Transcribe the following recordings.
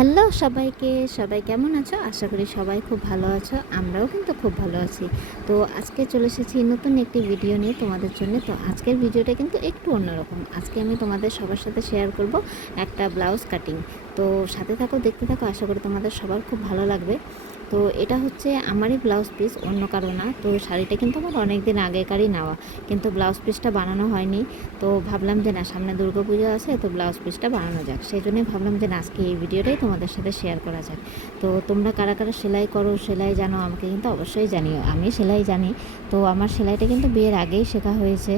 Hello সবাইকে, সবাই কেমন আছো? আশা করি সবাই খুব ভালো আছো, আমরাও কিন্তু খুব ভালো আছি। তো আজকে চলে এসেছি নতুন একটি ভিডিও নিয়ে তোমাদের জন্য। তো আজকের ভিডিওটা কিন্তু একটু অন্যরকম। আজকে আমি তোমাদের সবার সাথে শেয়ার করব একটা ব্লাউজ কাটিং তো সাথে থাকো, দেখতে থাকো, আশা করি তোমাদের সবার খুব ভালো লাগবে। তো এটা হচ্ছে আমারই ব্লাউজ পিস, অন্য কারও না। তো শাড়িটা কিন্তু আমার অনেক দিন আগেকারই নেওয়া। কিন্তু ব্লাউজ পিসটা বানানো হয়নি। তো ভাবলাম যে না, সামনে দুর্গা পুজো আছে, তো ব্লাউজ পিসটা বানানো যাক। সেই জন্যই ভাবলাম যে না, আজকে এই ভিডিওটাই তোমাদের সাথে শেয়ার করা যাক। তো তোমরা কারা কারা সেলাই করো, সেলাই জানো, আমাকে কিন্তু অবশ্যই জানিও। আমি সেলাই জানি। তো আমার সেলাইটা কিন্তু বিয়ের আগেই শেখা হয়েছে।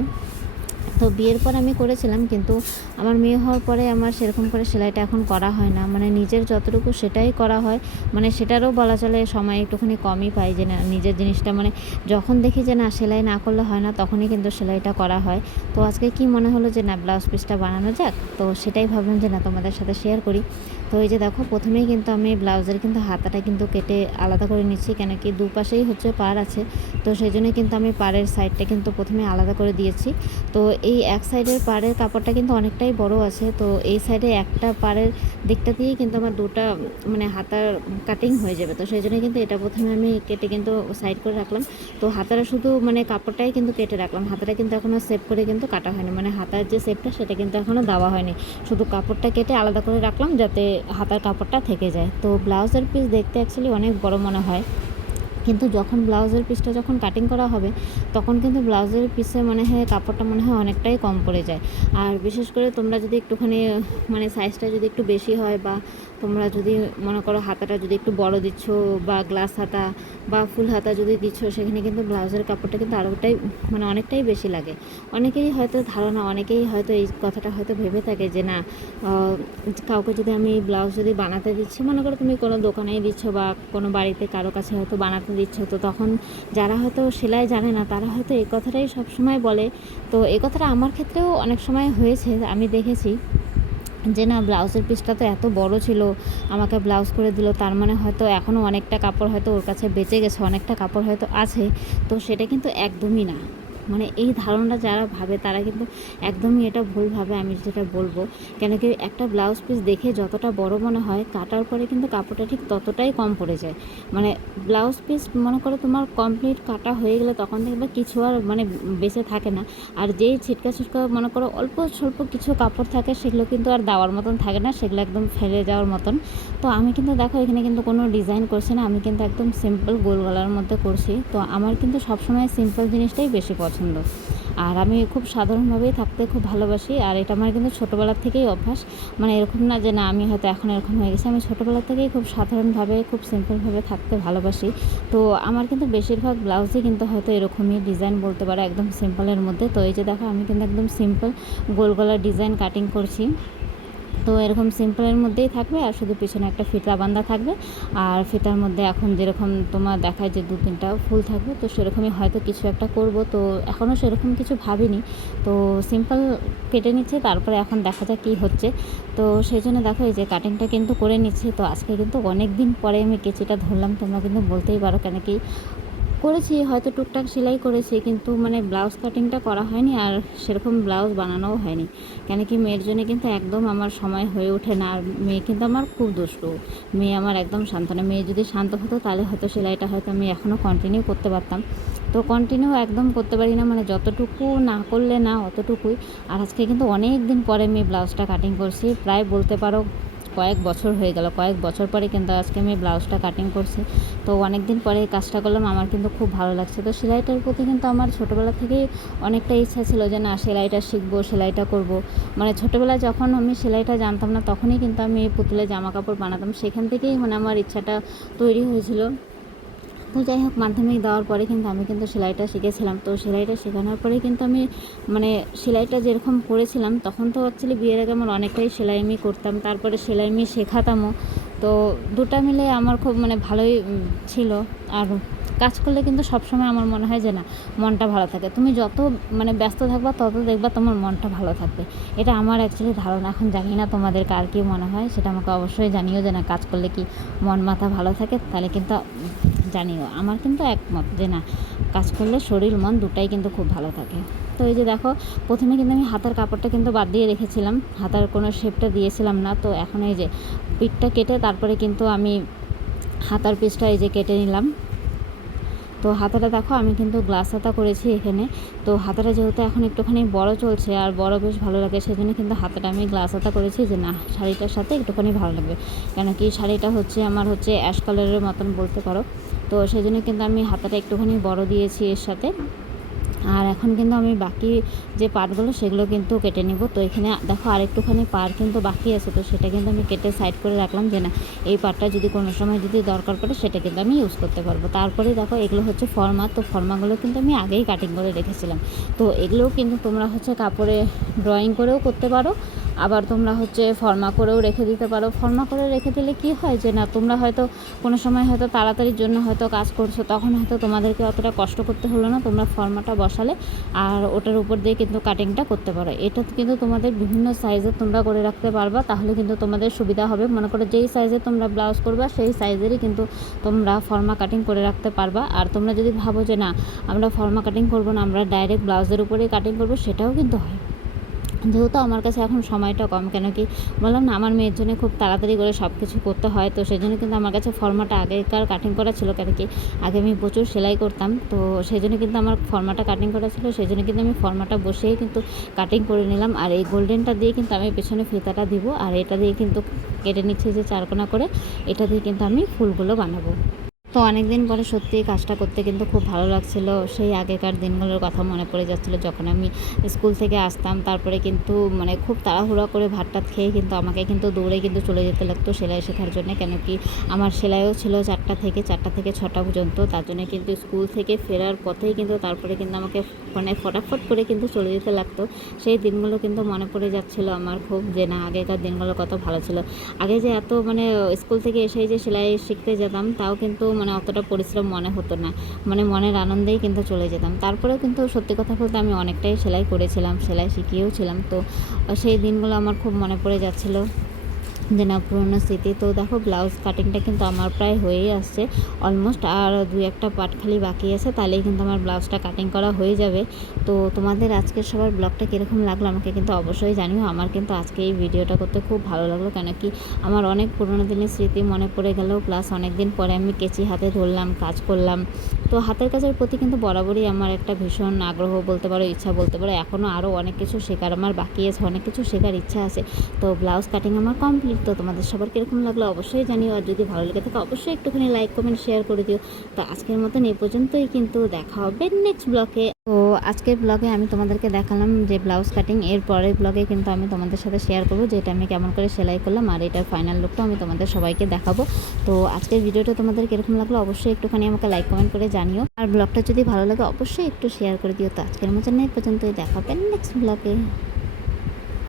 তো বিয়ের পর আমি করেছিলাম, কিন্তু আমার মেয়ে হওয়ার পরে আমার সেরকম করে সেলাইটা এখন করা হয় না। মানে নিজের যতটুকু সেটাই করা হয় মানে সেটারও বলা চলে সময় একটুখানি কমই পাই যে না, নিজের জিনিসটা মানে যখন দেখি যে না, সেলাই না করলে হয় না, তখনই কিন্তু সেলাইটা করা হয়। তো আজকে কি মনে হলো যে না, ব্লাউজ পিসটা বানানো যাক? তো সেটাই ভাবলাম যে না, তোমাদের সাথে শেয়ার করি। তো এই যে দেখো, প্রথমেই কিন্তু আমি ব্লাউজের কিন্তু হাতাটা কিন্তু কেটে আলাদা করে নিচ্ছি, কেন কি দুপাশেই হচ্ছে পার আছে। তো সেই জন্য কিন্তু আমি পাড়ের সাইডটা কিন্তু প্রথমে আলাদা করে দিয়েছি। তো এই এক সাইডের পাড়ের কাপড়টা কিন্তু অনেকটাই বড় আছে। তো এই সাইডে একটা পাড়ের দিকটা দিয়েই কিন্তু আমার দুটা মানে হাতার কাটিং হয়ে যাবে। তো সেই জন্য কিন্তু এটা প্রথমে আমি কেটে কিন্তু সাইড করে রাখলাম। তো হাতাটা শুধু মানে কাপড়টাই কিন্তু কেটে রাখলাম। হাতাটা কিন্তু এখনও সেভ করে কিন্তু কাটা হয়নি। মানে হাতার যে সেপটা সেটা কিন্তু এখনও দেওয়া হয়নি। শুধু কাপড়টা কেটে আলাদা করে রাখলাম যাতে হাতার কাপড়টা থেকে যায়। তো ব্লাউজের পিস দেখতে অ্যাকচুয়ালি অনেক বড় মনে হয়। কিন্তু যখন ব্লাউজের পিসটা যখন কাটিং করা হবে, তখন কিন্তু ব্লাউজের পিসে মনে হয়, কাপড়টা মনে হয় অনেকটাই কম পড়ে যায়। আর বিশেষ করে তোমরা যদি একটুখানি মানে সাইজটা যদি একটু বেশি হয় বা তোমরা যদি মনে করো হাতাটা যদি একটু বড় দিচ্ছ বা গ্লাস হাতা বা ফুল হাতা যদি দিচ্ছ, সেখানে কিন্তু ব্লাউজের কাপড়টা কিন্তু আরোটাই মানে অনেকটাই বেশি লাগে। অনেকেই হয়তো ধারণা, অনেকেই হয়তো এই কথাটা হয়তো ভেবে থাকে যে না কাউকে যদি আমি ব্লাউজ যদি বানাতে দিচ্ছি, মনে করো তুমি কোনো দোকানেই দিচ্ছ বা কোনো বাড়িতে কারও কাছে হয়তো বানাতে দিচ্ছ, তো তখন যারা হয়তো সেলাই জানে না, তারা হয়তো এই কথাটাই সব সময় বলে। তো এই কথাটা আমার ক্ষেত্রেও অনেক সময় হয়েছে, আমি দেখেছি। যে না, ব্লাউজের পিসটা তো এত বড় ছিল, আমাকে ব্লাউজ করে দিল, তার মানে হয়তো এখনও অনেকটা কাপড় হয়তো ওর কাছে বেঁচে গেছে, অনেকটা কাপড় হয়তো আছে, তো সেটা কিন্তু একদমই না। মানে এই ধারণাটা যারা ভাবে, তারা কিন্তু একদমই এটা ভুল ভাবে, আমি যেটা বলব। কেন কি একটা ব্লাউজ পিস দেখে যতটা বড় মনে হয়, কাটার পরে কিন্তু কাপড়টা ঠিক ততটাই কম পড়ে যায়। মানে ব্লাউজ পিস মনে করো তোমার কমপ্লিট কাটা হয়ে গেলে তখন দেখবে কিছু আর মানে বেঁচে থাকে না। আর যেই ছিটকা ছিটকা মনে করো অল্প স্বল্প কিছু কাপড় থাকে, সেগুলো কিন্তু আর দেওয়ার মতন থাকে না, সেগুলো একদম ফেলে যাওয়ার মতন। তো আমি কিন্তু দেখো এখানে কিন্তু কোনো ডিজাইন করছি না, আমি কিন্তু একদম সিম্পল গোল গলার মধ্যে করছি। তো আমার কিন্তু সবসময় সিম্পল জিনিসটাই বেশি পছন্দ। আর আমি খুব সাধারণভাবেই থাকতে খুব ভালোবাসি, আর এটা আমার কিন্তু ছোটোবেলার থেকেই অভ্যাস। মানে এরকম না যে না, আমি হয়তো এখন এরকম হয়ে গেছি। আমি ছোটোবেলা থেকেই খুব সাধারণভাবে, খুব সিম্পলভাবে থাকতে ভালোবাসি। তো আমার কিন্তু বেশিরভাগ ব্লাউজই কিন্তু হয়তো এরকমই ডিজাইন বলতে পারো, একদম সিম্পলের মধ্যে। তো এই যে দেখো, আমি কিন্তু একদম সিম্পল গোল গলার ডিজাইন কাটিং করছি। তো এরকম সিম্পলের মধ্যেই থাকবে আর শুধু পিছনে একটা ফিতা বান্ধা থাকবে। আর ফিতার মধ্যে এখন যেরকম তোমার দেখায় যে দু তিনটা ফুল থাকবে, তো সেরকমই হয়তো কিছু একটা করব। তো এখনও সেরকম কিছু ভাবিনি। তো সিম্পল কেটে নিচ্ছে, তারপরে এখন দেখা যাক কী হচ্ছে। তো সেই জন্য দেখো এই যে কাটিংটা কিন্তু করে নিচ্ছে। তো আজকে কিন্তু অনেক দিন পরে আমি কেচিটা ধরলাম, তোমরা কিন্তু বলতেই পারো কেন কি করেছি, হয়তো টুকটাক সেলাই করেছি, কিন্তু মানে ব্লাউজ কাটিংটা করা হয়নি আর সেরকম ব্লাউজ বানানোও হয়নি। কেন কি মেয়ের জন্য কিন্তু একদম আমার সময় হয়ে ওঠে না, আর মেয়ে কিন্তু আমার খুব দুষ্টু। মেয়ে আমার একদম শান্ত না। মেয়ে যদি শান্ত হতো, তাহলে হয়তো সেলাইটা হয়তো আমি এখনও কন্টিনিউ করতে পারতাম। তো কন্টিনিউ একদম করতে পারি না মানে যতটুকু না করলে না, অতটুকুই। আর আজকে কিন্তু অনেক দিন পরে আমি ব্লাউজটা কাটিং করছি, প্রায় বলতে পারো কয়েক বছর হয়ে গেল, কয়েক বছর পরে কিন্তু আজকে আমি ব্লাউজটা কাটিং করছি। তো অনেক দিন পরে এই কাজটা করলাম, আমার কিন্তু খুব ভালো লাগছে। তো সেলাইটার প্রতি কিন্তু আমার ছোটোবেলা থেকেই অনেকটা ইচ্ছা ছিল যে, না, সেলাইটা শিখব, সেলাইটা করব। মানে ছোটোবেলায় যখন আমি সেলাইটা জানতাম না, তখনই কিন্তু আমি পুতুলে জামা কাপড় বানাতাম। সেখান থেকেই মানে আমার ইচ্ছাটা তৈরি হয়েছিল। তো যাই হোক, মাধ্যমিক দেওয়ার পরে কিন্তু আমি কিন্তু সেলাইটা শিখেছিলাম। তো সেলাইটা শেখানোর পরে কিন্তু আমি মানে সেলাইটা যেরকম করেছিলাম, তখন তো অ্যাকচুয়ালি বিয়ের আগে আমার অনেকটাই সেলাই আমি করতাম, তারপরে সেলাই আমি শেখাতামও। তো দুটা মিলে আমার খুব মানে ভালোই ছিল। আর কাজ করলে কিন্তু সবসময় আমার মনে হয় যে না, মনটা ভালো থাকে। তুমি যত মানে ব্যস্ত থাকবা, তত দেখবা তোমার মনটা ভালো থাকবে। এটা আমার অ্যাকচুয়ালি ধারণা। এখন জানি না তোমাদের কার কী মনে হয়, সেটা আমাকে অবশ্যই জানিও যে না, কাজ করলে কি মন মাথা ভালো থাকে? তাহলে কিন্তু জানিও, আমার কিন্তু একমত যে না, কাজ করলে শরীর, মন দুটাই কিন্তু খুব ভালো থাকে। তো এই যে দেখো, প্রথমে কিন্তু আমি হাতার কাপড়টা কিন্তু বাদ দিয়ে রেখেছিলাম, হাতার কোনো শেপটা দিয়েছিলাম না। তো এখন এই যে পিঠটা কেটে তারপরে কিন্তু আমি হাতার পিসটা এই যে কেটে নিলাম। তো হাতাটা দেখো, আমি কিন্তু গ্লাস হাতা করেছি এখানে। তো হাতাটা যেহেতু এখন একটুখানি বড় চলছে আর বড় বেশ ভালো লাগে, সেজন্য কিন্তু হাতাটা আমি গ্লাস হাতা করেছি যে না, শাড়িটার সাথে একটুখানি ভালো লাগবে। কেন কি শাড়িটা হচ্ছে, আমার হচ্ছে অ্যাশ কালারের মতন বলতে পারো। তো সেই জন্য কিন্তু আমি হাতাটা একটুখানি বড় দিয়েছি এর সাথে। আর এখন কিন্তু আমি বাকি যে পাটগুলো, সেগুলো কিন্তু কেটে নিব। তো এখানে দেখো আরেকটুখানি পার কিন্তু বাকি আছে, তো সেটা কিন্তু আমি কেটে সাইড করে রাখলাম যে না, এই পাটটা যদি কোনো সময় যদি দরকার পড়ে, সেটা কিন্তু আমি ইউজ করতে পারব। তারপরে দেখো এগুলো হচ্ছে ফর্মা, তো ফর্মাগুলো কিন্তু আমি আগেই কাটিং করে রেখেছিলাম। তো এগুলোও কিন্তু তোমরা হচ্ছে কাপড়ে ড্রয়িং করেও করতে পারো, আবার তোমরা হচ্ছে ফর্মা করেও রেখে দিতে পারো। ফর্মা করে রেখে দিলে কি হয় যে না, তোমরা হয়তো কোনো সময় হয়তো তাড়াতাড়ির জন্য হয়তো কাজ করছ, তখন হয়তো তোমাদেরকে অতটা কষ্ট করতে হলো না, তোমরা ফর্মাটা বসালে, আর ওটার উপর দিয়ে কিন্তু কাটিংটা করতে পারো। এটা কিন্তু তোমাদের বিভিন্ন সাইজে তোমরা করে রাখতে পারবা, তাহলে কিন্তু তোমাদের সুবিধা হবে। মনে করো যেই সাইজে তোমরা ব্লাউজ করবা, সেই সাইজেরই কিন্তু তোমরা ফর্মা কাটিং করে রাখতে পারবা। আর তোমরা যদি ভাবো যে না, আমরা ফর্মা কাটিং করব না, আমরা ডাইরেক্ট ব্লাউজের উপরেই কাটিং করব, সেটাও কিন্তু হয়। যেহেতু আমার কাছে এখন সময়টা কম, কেন কি বললাম না, আমার মেয়ের জন্য খুব তাড়াতাড়ি করে সব কিছু করতে হয়, তো সেই জন্য কিন্তু আমার কাছে ফর্মাটা আগেকার কাটিং করা ছিল, কেন কি আগে আমি প্রচুর সেলাই করতাম, তো সেই জন্য কিন্তু আমার ফর্মাটা কাটিং করা ছিল সেই জন্য কিন্তু আমি ফর্মাটা বসেই কিন্তু কাটিং করে নিলাম, আর এই গোল্ডেনটা দিয়ে কিন্তু আমি পেছনে ফিতাটা দিব, আর এটা দিয়ে কিন্তু কেটে নিচ্ছে যে চারকোনা করে, এটা দিয়ে কিন্তু আমি ফুলগুলো বানাবো। তো অনেক দিন পরে সত্যি কাজটা করতে কিন্তু খুব ভালো লাগছিল। সেই আগেকার দিনগুলোর কথা মনে পড়ে যাচ্ছিল যখন আমি স্কুল থেকে আসতাম। তারপরে কিন্তু মানে খুব তাড়াহুড়া করে ভাত টাত খেয়ে কিন্তু আমাকে কিন্তু দৌড়ে কিন্তু চলে যেতে লাগতো সেলাই শেখার জন্য। কেন কি আমার সেলাইও ছিল চারটা থেকে চারটা থেকে ছটা পর্যন্ত। তার জন্য কিন্তু স্কুল থেকে ফেরার পথেই কিন্তু তারপরে কিন্তু আমাকে মানে ফটাফট করে কিন্তু চলে যেতে লাগতো। সেই দিনগুলো কিন্তু মনে পড়ে যাচ্ছিল আমার খুব যে না, আগেকার দিনগুলো কত ভালো ছিল। আগে যে এত মানে স্কুল থেকে এসেই যে সেলাই শিখতে যেতাম, তাও কিন্তু মানে অতটা পরিশ্রম মনে হতো না। মানে মনের আনন্দেই কিন্তু চলে যেতাম। তারপরেও কিন্তু সত্যি কথা বলতে আমি অনেকটাই সেলাই করেছিলাম, সেলাই শিখিয়েও ছিলাম। তো, সেই দিনগুলো আমার খুব মনে পড়ে যাচ্ছিল। যে না, পুরোনো স্মৃতি। তো দেখো, ব্লাউজ কাটিংটা কিন্তু আমার প্রায় হয়েই আসছে। অলমোস্ট আর দুই একটা পার্ট খালি বাকি আছে, তাহলেই কিন্তু আমার ব্লাউজটা কাটিং করা হয়ে যাবে। তো তোমাদের আজকের সবার ব্লগটা কীরকম লাগল আমাকে কিন্তু অবশ্যই জানিও। আমার কিন্তু আজকে এই ভিডিওটা করতে খুব ভালো লাগল কেন কি আমার অনেক পুরোনো দিনের স্মৃতি মনে পড়ে গেল প্লাস অনেক দিন পরে আমি কেচি হাতে ধরলাম, কাজ করলাম। তো হাতের কাজের প্রতি কিন্তু বরাবরই আমার একটা ভীষণ আগ্রহ বলতে পারো, ইচ্ছা বলতে পারো। এখনও আরও অনেক কিছু শেখার, আমার বাকি আছে, অনেক কিছু শেখার ইচ্ছা আছে। তো ব্লাউজ কাটিং আমার কমপ্লিট তো তোমাদের সবার কীরকম লাগল অবশ্যই জানিও, আর যদি ভালো লেগে থাকে অবশ্যই একটুখানি লাইক কমেন্ট শেয়ার করে দিও। তো আজকের মতন এই পর্যন্তই কিন্তু দেখা হবে নেক্সট ব্লগে তো আজকের ব্লগে আমি তোমাদেরকে দেখালাম যে ব্লাউজ কাটিং এর পরের ব্লগে কিন্তু আমি তোমাদের সাথে শেয়ার করব যে এটা আমি কেমন করে সেলাই করলাম, আর এটার ফাইনাল লুকটা আমি তোমাদের সবাইকে দেখাবো। তো আজকের ভিডিওটা তোমাদের কীরকম লাগল অবশ্যই একটুখানি আমাকে লাইক কমেন্ট করে জানিও। আর ব্লগটা যদি ভালো লাগে অবশ্যই একটু শেয়ার করে দিও। তো আজকের মতন এই পর্যন্তই, দেখা হবে নেক্সট ব্লগে